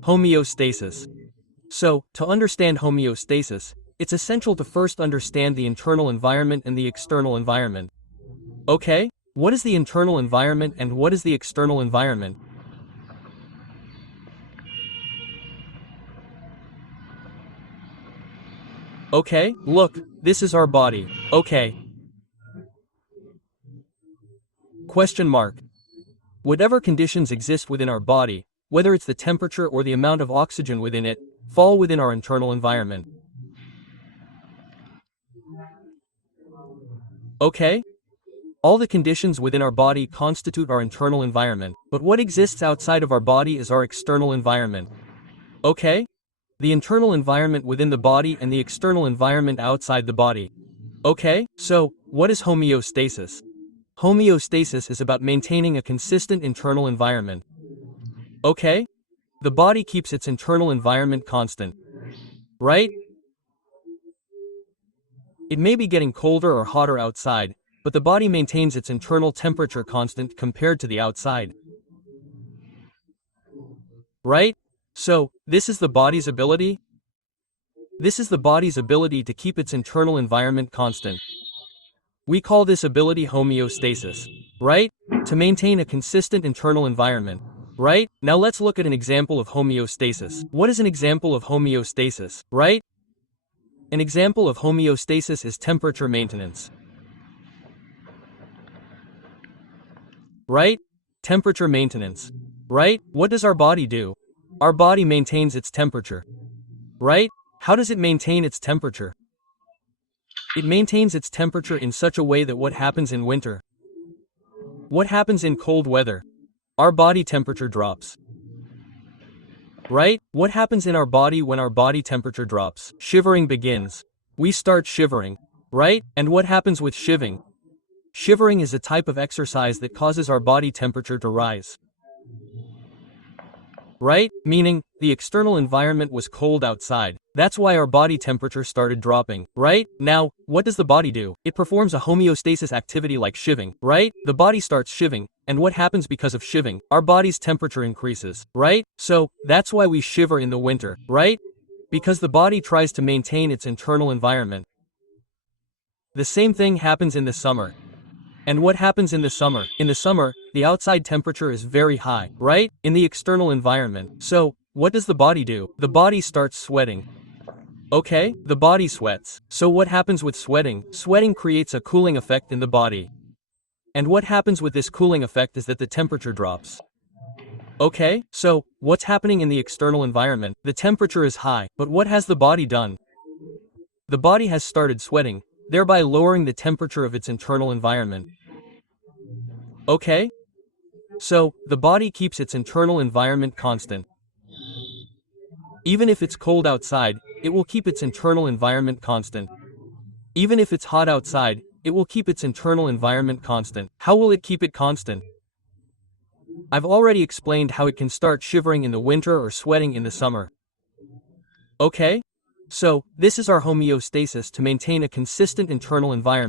Homeostasis. So, to understand homeostasis, it's essential to first understand the internal environment and the external environment. Okay? What is the internal environment and what is the external environment? Okay, look, this is our body. Okay. Question mark. Whatever conditions exist within our body, whether it's the temperature or the amount of oxygen within it, fall within our internal environment. Okay? All the conditions within our body constitute our internal environment, but what exists outside of our body is our external environment. Okay? The internal environment within the body and the external environment outside the body. Okay, so, what is homeostasis? Homeostasis is about maintaining a consistent internal environment. Okay? The body keeps its internal environment constant. Right? It may be getting colder or hotter outside, but the body maintains its internal temperature constant compared to the outside. Right? So, this is the body's ability? This is the body's ability to keep its internal environment constant. We call this ability homeostasis. Right? To maintain a consistent internal environment. Right? Now let's look at an example of homeostasis. What is an example of homeostasis? Right? An example of homeostasis is temperature maintenance. Right? Temperature maintenance. Right? What does our body do? Our body maintains its temperature. Right? How does it maintain its temperature? It maintains its temperature in such a way that what happens in winter? What happens in cold weather? Our body temperature drops. Right? What happens in our body when our body temperature drops? Shivering begins. We start shivering. Right? And what happens with shivering? Shivering is a type of exercise that causes our body temperature to rise. Right? Meaning, the external environment was cold outside. That's why our body temperature started dropping. Right? Now, what does the body do? It performs a homeostasis activity like shivering. Right? The body starts shivering, and what happens because of shivering? Our body's temperature increases. Right? So, that's why we shiver in the winter. Right? Because the body tries to maintain its internal environment. The same thing happens in the summer. And what happens in the summer? In the summer, the outside temperature is very high, right? In the external environment. So, what does the body do? The body starts sweating. Okay, the body sweats. So what happens with sweating? Sweating creates a cooling effect in the body. And what happens with this cooling effect is that the temperature drops. Okay, so, what's happening in the external environment? The temperature is high, but what has the body done? The body has started sweating, thereby lowering the temperature of its internal environment. Okay? So, the body keeps its internal environment constant. Even if it's cold outside, it will keep its internal environment constant. Even if it's hot outside, it will keep its internal environment constant. How will it keep it constant? I've already explained how it can start shivering in the winter or sweating in the summer. Okay? So, this is our homeostasis to maintain a consistent internal environment.